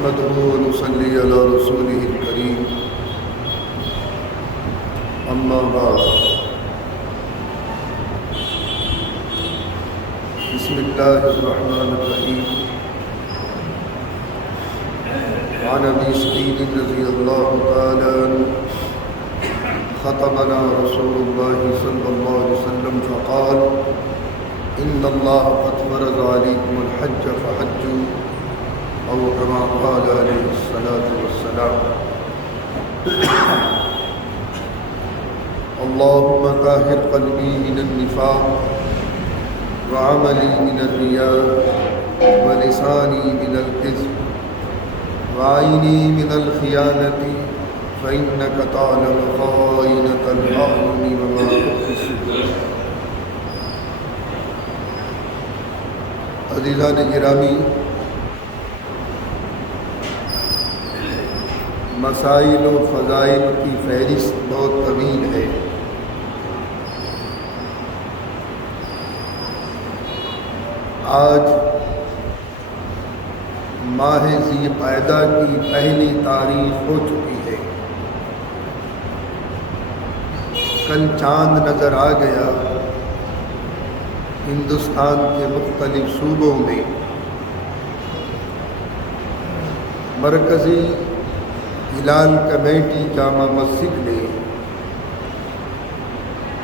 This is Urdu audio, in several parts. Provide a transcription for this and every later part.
نحمده ونصلي على رسوله الكريم أما بعد بسم الله الرحمن الرحيم وعن أبي سعيد رضي الله تعالى عنه خطبنا رسول الله صلى الله عليه وسلم فقال إن الله قد فرض عليكم الحج فحجوا أو كما قال عليه الصلاة والسلام اللهم طهر قلبي من النفاق وعملي من الرياء ولساني من الكذب وعيني من الخيانة فإنك تعلم خائنة الأعين وما تخفي الصدور. عزیزان گرامی، مسائل و فضائل کی فہرست بہت طویل ہے. آج ماہ ذی قعدہ کی پہلی تاریخ ہو چکی ہے. کل چاند نظر آ گیا. ہندوستان کے مختلف صوبوں میں مرکزی ہلال کمیٹی جامع مسجد نے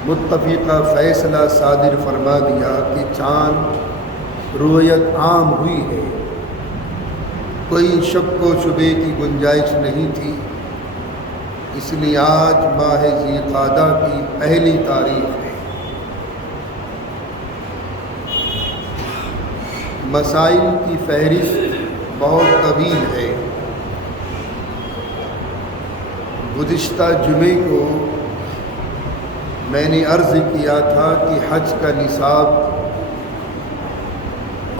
متفقہ فیصلہ صادر فرما دیا کہ چاند رؤیت عام ہوئی ہے. کوئی شک و شبے کی گنجائش نہیں تھی. اس لیے آج ماہ ذی قعدہ کی پہلی تاریخ ہے. مسائل کی فہرست بہت طویل ہے. گزشتہ جمعے کو میں نے عرض کیا تھا کہ حج کا نصاب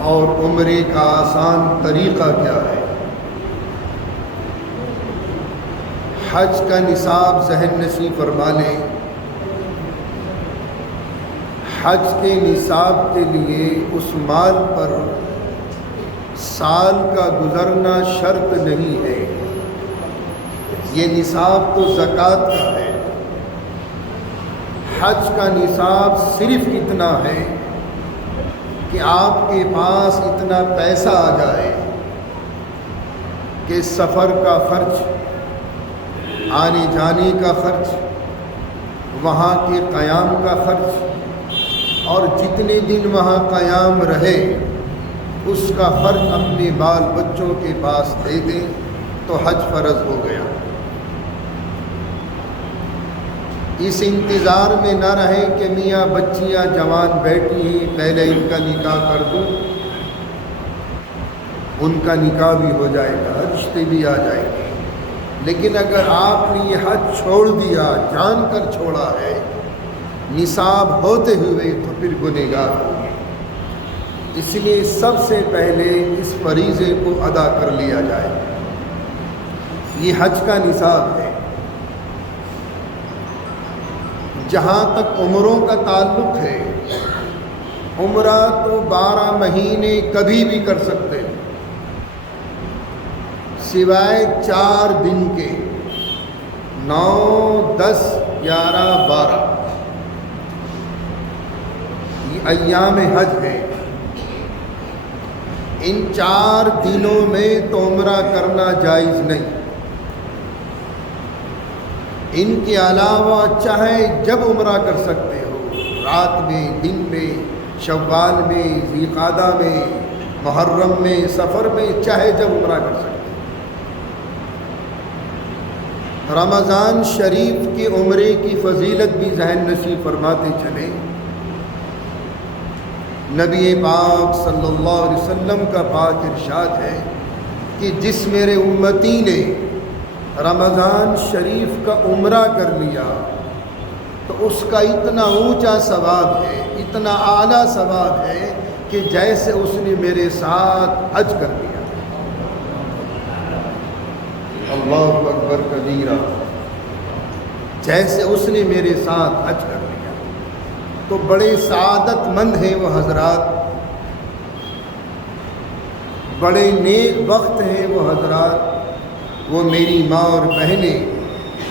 اور عمرے کا آسان طریقہ کیا ہے. حج کا نصاب ذہن نشین فرما لیں. حج کے نصاب کے لیے اس مال پر سال کا گزرنا شرط نہیں ہے. یہ نصاب تو زکوٰۃ کا ہے. حج کا نصاب صرف اتنا ہے کہ آپ کے پاس اتنا پیسہ آ جائے کہ سفر کا خرچ، آنے جانے کا خرچ، وہاں کے قیام کا خرچ اور جتنے دن وہاں قیام رہے اس کا خرچ اپنے بال بچوں کے پاس دے دیں تو حج فرض ہو گیا. اس انتظار میں نہ رہیں کہ میاں بچیاں جوان بیٹھی ہیں پہلے ان کا نکاح کر دوں. ان کا نکاح بھی ہو جائے گا، رشتے بھی آ جائیں گے. لیکن اگر آپ نے یہ حج چھوڑ دیا، جان کر چھوڑا ہے، نصاب ہوتے ہوئے، تو پھر گنہگار ہوگی. اس لیے سب سے پہلے اس فریضے کو ادا کر لیا جائے. یہ حج کا نصاب ہے. جہاں تک عمروں کا تعلق ہے، عمرہ تو 12 مہینے کبھی بھی کر سکتے ہیں سوائے 4 دن کے، 9، 10، 11، 12. یہ ایام حج ہے. ان 4 دنوں میں تو عمرہ کرنا جائز نہیں. ان کے علاوہ چاہے جب عمرہ کر سکتے ہو، رات میں، دن میں، شوال میں، ذی قعدہ میں، محرم میں، سفر میں، چاہے جب عمرہ کر سکتے ہو. رمضان شریف کے عمرے کی فضیلت بھی ذہن نشین فرماتے چلیں. نبی پاک صلی اللہ علیہ وسلم کا پاک ارشاد ہے کہ جس میرے امتی نے رمضان شریف کا عمرہ کر لیا تو اس کا اتنا اونچا ثواب ہے، اتنا اعلیٰ ثواب ہے کہ جیسے اس نے میرے ساتھ حج کر لیا. اللہ اکبر کبیرہ. جیسے اس نے میرے ساتھ حج کر لیا. تو بڑے سعادت مند ہیں وہ حضرات بڑے نیک وقت ہیں وہ حضرات، وہ میری ماں اور بہنیں،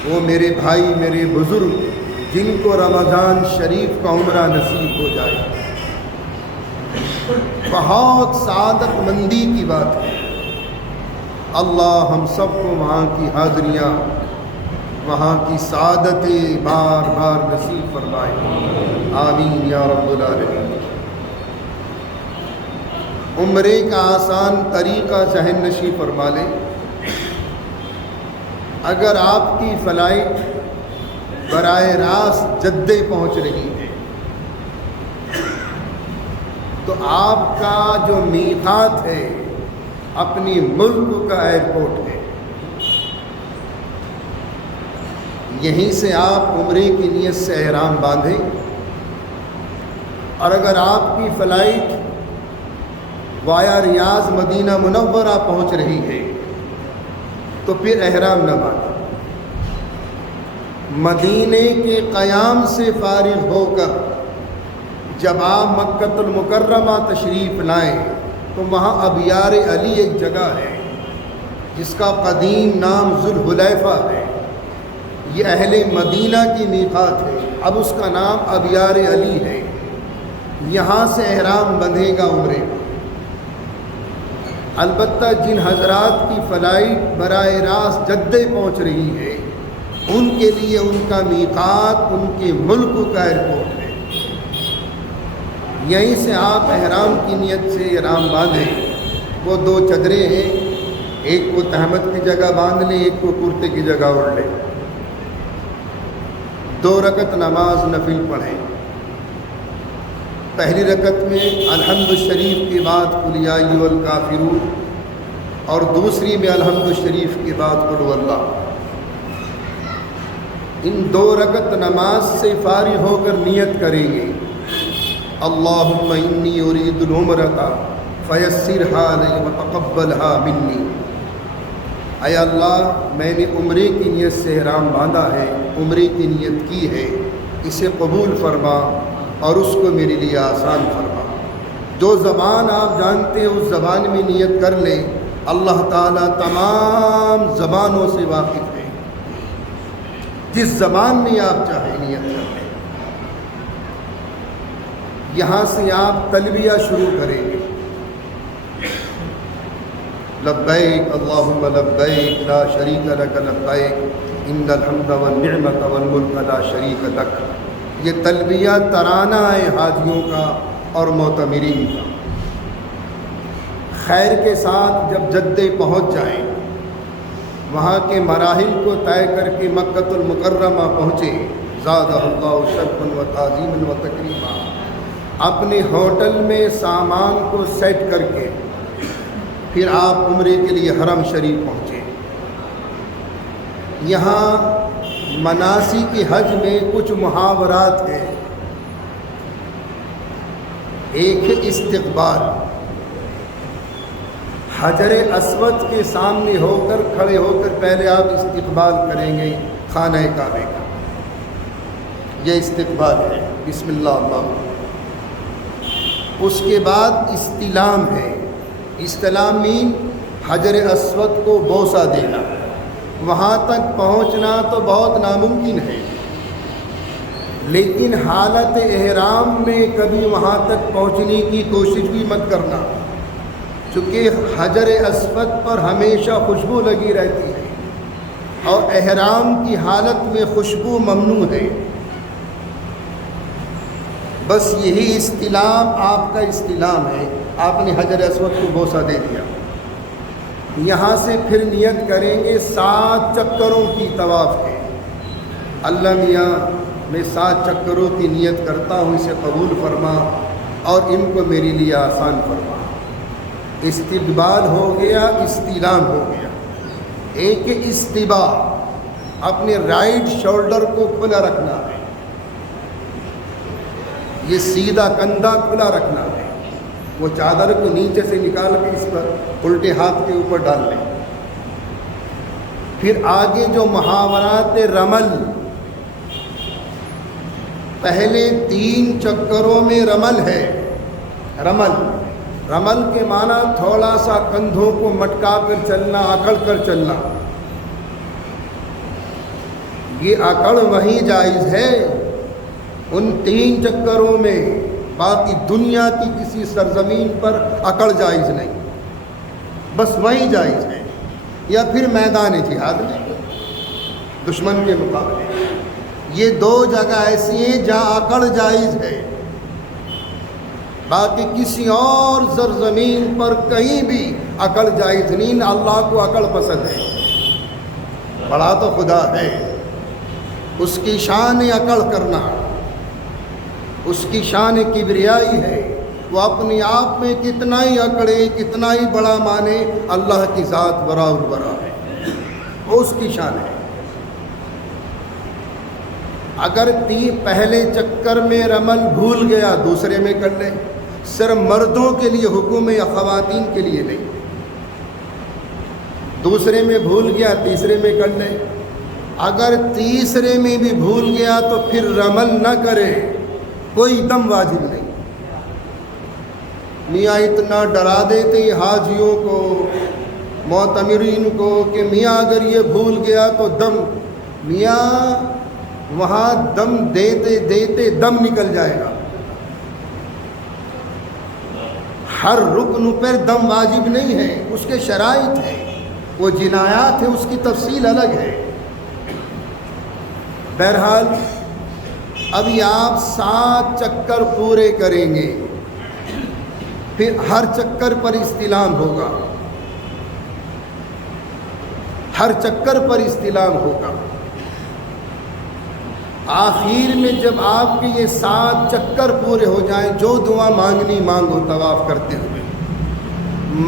وہ میرے بھائی، میرے بزرگ جن کو رمضان شریف کا عمرہ نصیب ہو جائے۔ بہت سعادت مندی کی بات ہے۔ اللہ ہم سب کو وہاں کی حاضریاں، وہاں کی سعادتیں بار بار نصیب فرمائے، آمین یا رب العالمین۔ عمرے کا آسان طریقہ ذہن نشی فرما لیں۔ اگر آپ کی فلائٹ براہ راست جدے پہنچ رہی ہے تو آپ کا جو میقات ہے اپنی ملک کا ایئرپورٹ ہے، یہیں سے آپ عمرے کی نیت سے احرام باندھیں، اور اگر آپ کی فلائٹ وایا ریاض مدینہ منورہ پہنچ رہی ہے تو پھر احرام نہ باندھیں۔ مدینے کے قیام سے فارغ ہو کر جب آپ مکۃ المکرمہ تشریف لائیں تو وہاں ابیار علی ایک جگہ ہے جس کا قدیم نام ذوالحلیفہ ہے، یہ اہل مدینہ کی میقات ہے، اب اس کا نام ابیار علی ہے۔ یہاں سے احرام بندھے گا عمرے کا۔ البتہ جن حضرات کی فلائٹ براہ راست جدے پہنچ رہی ہے ان کے لیے ان کا میقات ان کے ملک کا ایئرپورٹ ہے، یہیں سے آپ احرام کی نیت سے احرام باندھیں۔ وہ 2 چادریں ہیں، ایک کو تہمت کی جگہ باندھ لیں، ایک کو کرتے کی جگہ اوڑھ لیں۔ 2 رکعت نماز نفل پڑھیں۔ پہلی رکعت میں الحمد شریف کے بعد قل یا ایھا الکافرون، اور دوسری میں الحمد شریف کے بعد قل هو اللہ۔ ان 2 رکعت نماز سے فارغ ہو کر نیت کریں گے، اللہم انی ارید العمرۃ فیسرھا لی وتقبلھا منی۔ اے اللہ، میں نے عمرے کی نیت سے احرام باندھا ہے، عمرے کی نیت کی ہے، اسے قبول فرما اور اس کو میرے لیے آسان فرما۔ جو زبان آپ جانتے ہیں اس زبان میں نیت کر لیں، اللہ تعالیٰ تمام زبانوں سے واقف ہے، جس زبان میں آپ چاہیں نیت کر لیں۔ یہاں سے آپ تلبیہ شروع کریں گے، لبیک اللہم لبیک لا شریک لک لبیک ان الحمد والنعمت والملک لا شریک لک۔ یہ تلبیہ ترانہ ہے حاجیوں کا اور معتمرین کا۔ خیر کے ساتھ جب جدے پہنچ جائیں، وہاں کے مراحل کو طے کر کے مکۃ المکرمہ پہنچے، زادہ اللہ شرفا و تعظیما و تکریما، اپنے ہوٹل میں سامان کو سیٹ کر کے پھر آپ عمرے کے لیے حرم شریف پہنچے۔ یہاں مناسک حج میں کچھ محاورات ہیں۔ ایک ہے استقبال، حجر اسود کے سامنے ہو کر کھڑے ہو کر پہلے آپ استقبال کریں گے خانہ کعبہ کا، یہ استقبال ہے، بسم اللہ اللہ۔ اس کے بعد استلام ہے، استلام مین حجر اسود کو بوسہ دینا۔ وہاں تک پہنچنا تو بہت ناممکن ہے، لیکن حالت احرام میں کبھی وہاں تک پہنچنے کی کوشش بھی مت کرنا، چونکہ حجر اسود پر ہمیشہ خوشبو لگی رہتی ہے اور احرام کی حالت میں خوشبو ممنوع ہے۔ بس یہی استلام آپ کا استلام ہے، آپ نے حجر اسود کو بوسہ دے دیا۔ یہاں سے پھر نیت کریں گے 7 چکروں کی طواف کے، اللہ میاں میں 7 چکروں کی نیت کرتا ہوں، اسے قبول فرما اور ان کو میرے لیے آسان فرما۔ استقبال ہو گیا، استلام ہو گیا۔ ایک استباء، اپنے رائٹ شولڈر کو کھلا رکھنا ہے، یہ سیدھا کندھا کھلا رکھنا ہے، وہ چادر کو نیچے سے نکال کے اس پر الٹے ہاتھ کے اوپر ڈال لیں۔ پھر آگے جو محاورات رمل، پہلے 3 چکروں میں رمل ہے، رمل رمل کے معنی تھوڑا سا کندھوں کو مٹکا کر چلنا، اکڑ کر چلنا. یہ اکڑ وہیں جائز ہے ان 3 چکروں میں، باقی دنیا کی کسی سرزمین پر اکڑ جائز نہیں، بس وہیں جائز ہے، یا پھر میدان جہاد میں دشمن کے مقابلے. یہ 2 جگہ ایسی ہیں جہاں اکڑ جائز ہے، باقی کسی اور سرزمین پر کہیں بھی اکڑ جائز نہیں. اللہ کو اکڑ پسند ہے، بڑا تو خدا ہے، اس کی شان اکڑ کرنا، اس کی شان کبریائی ہے. وہ اپنے آپ میں کتنا ہی اکڑے، کتنا ہی بڑا مانے، اللہ کی ذات برابر برا ہے، وہ اس کی شان ہے. اگر پہلے چکر میں رمل بھول گیا دوسرے میں کر لے. صرف مردوں کے لیے حکم ہے یا خواتین کے لیے نہیں. دوسرے میں بھول گیا تیسرے میں کر لے. اگر تیسرے میں بھی بھول گیا تو پھر رمل نہ کرے، کوئی دم واجب نہیں. میاں اتنا ڈرا دیتے حاجیوں کو، معتمرین کو کہ میاں اگر یہ بھول گیا تو دم، میاں وہاں دم دیتے دیتے دم نکل جائے گا. ہر رکن پر دم واجب نہیں ہے، اس کے شرائط ہیں، وہ جنایات ہیں، اس کی تفصیل الگ ہے. بہرحال ابھی آپ 7 چکر پورے کریں گے، پھر ہر چکر پر استلام ہوگا، ہر چکر پر استلام ہوگا. آخر میں جب آپ کے یہ 7 چکر پورے ہو جائیں، جو دعا مانگنی مانگو طواف کرتے ہوئے.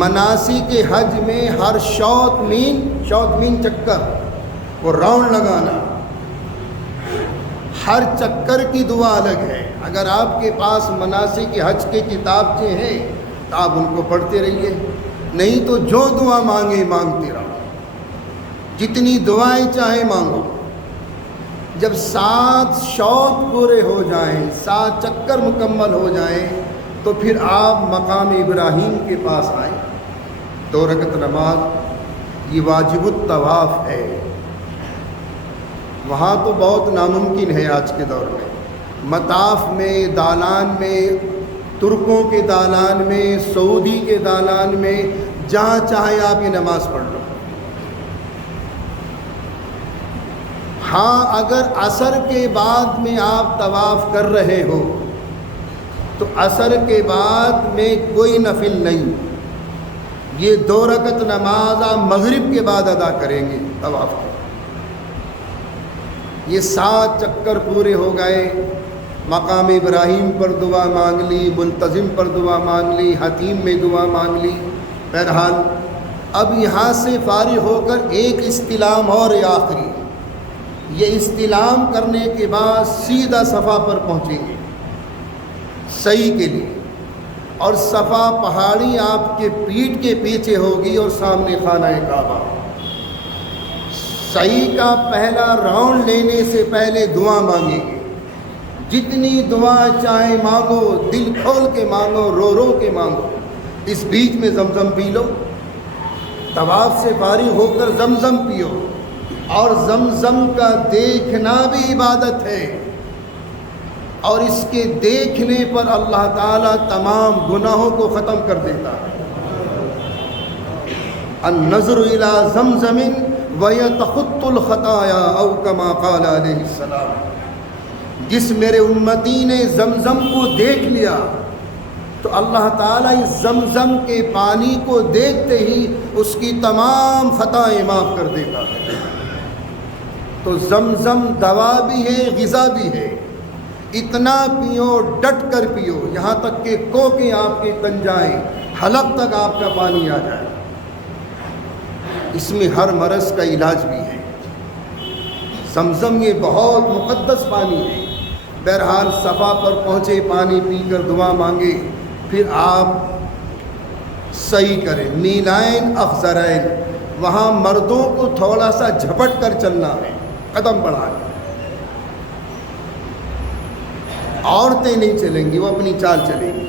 مناسک کے حج میں ہر شوط مین چکر، وہ راؤنڈ لگانا، ہر چکر کی دعا الگ ہے. اگر آپ کے پاس مناسک کے حج کے کتابچے ہیں تو آپ ان کو پڑھتے رہیے، نہیں تو جو دعا مانگے مانگتے رہو، جتنی دعائیں چاہیں مانگو. جب 7 شوط پورے ہو جائیں، 7 چکر مکمل ہو جائیں، تو پھر آپ مقام ابراہیم کے پاس آئیں. 2 رکعت نماز، یہ واجب الطواف ہے. وہاں تو بہت ناممکن ہے آج کے دور میں، مطاف میں، دالان میں، ترکوں کے دالان میں، سعودی کے دالان میں، جہاں چاہیں آپ یہ نماز پڑھ لو. ہاں اگر عصر کے بعد میں آپ طواف کر رہے ہو تو عصر کے بعد میں کوئی نفل نہیں، یہ 2 رکعت نماز آپ مغرب کے بعد ادا کریں گے طواف کے. یہ 7 چکر پورے ہو گئے، مقام ابراہیم پر دعا مانگ لی، ملتزم پر دعا مانگ لی، حتیم میں دعا مانگ لی. بہرحال اب یہاں سے فارغ ہو کر ایک استلام اور آخری، یہ استلام کرنے کے بعد سیدھا صفا پر پہنچیں گے سعی کے لیے، اور صفا پہاڑی آپ کے پیٹھ کے پیچھے ہوگی اور سامنے خانہ کعبہ. سعی کا پہلا راؤنڈ لینے سے پہلے دعا مانگیں گے، جتنی دعا چاہیں مانگو، دل کھول کے مانگو، رو رو کے مانگو. اس بیچ میں زمزم پی لو، طواف سے فارغ ہو کر زمزم پیو، اور زمزم کا دیکھنا بھی عبادت ہے، اور اس کے دیکھنے پر اللہ تعالیٰ تمام گناہوں کو ختم کر دیتا ہے. النظر الى زمزم وَيَتَخُطُّ الْخَطَايَا او كما قال علیہ السلام. جس میرے امتی نے زمزم کو دیکھ لیا تو اللہ تعالیٰ اس زمزم کے پانی کو دیکھتے ہی اس کی تمام خطائیں معاف کر دیتا ہے. تو زمزم دوا بھی ہے، غذا بھی ہے. اتنا پیو، ڈٹ کر پیو، یہاں تک کہ کوکیں آپ کے تن جائیں، حلق تک آپ کا پانی آ جائے. اس میں ہر مرض کا علاج بھی ہے. زمزم یہ بہت مقدس پانی ہے. بہرحال صفا پر پہنچے، پانی پی کر دعا مانگے، پھر آپ صحیح کریں. میلائن افزرائن، وہاں مردوں کو تھوڑا سا جھپٹ کر چلنا ہے، قدم بڑھانا. عورتیں نہیں چلیں گی، وہ اپنی چال چلیں گی.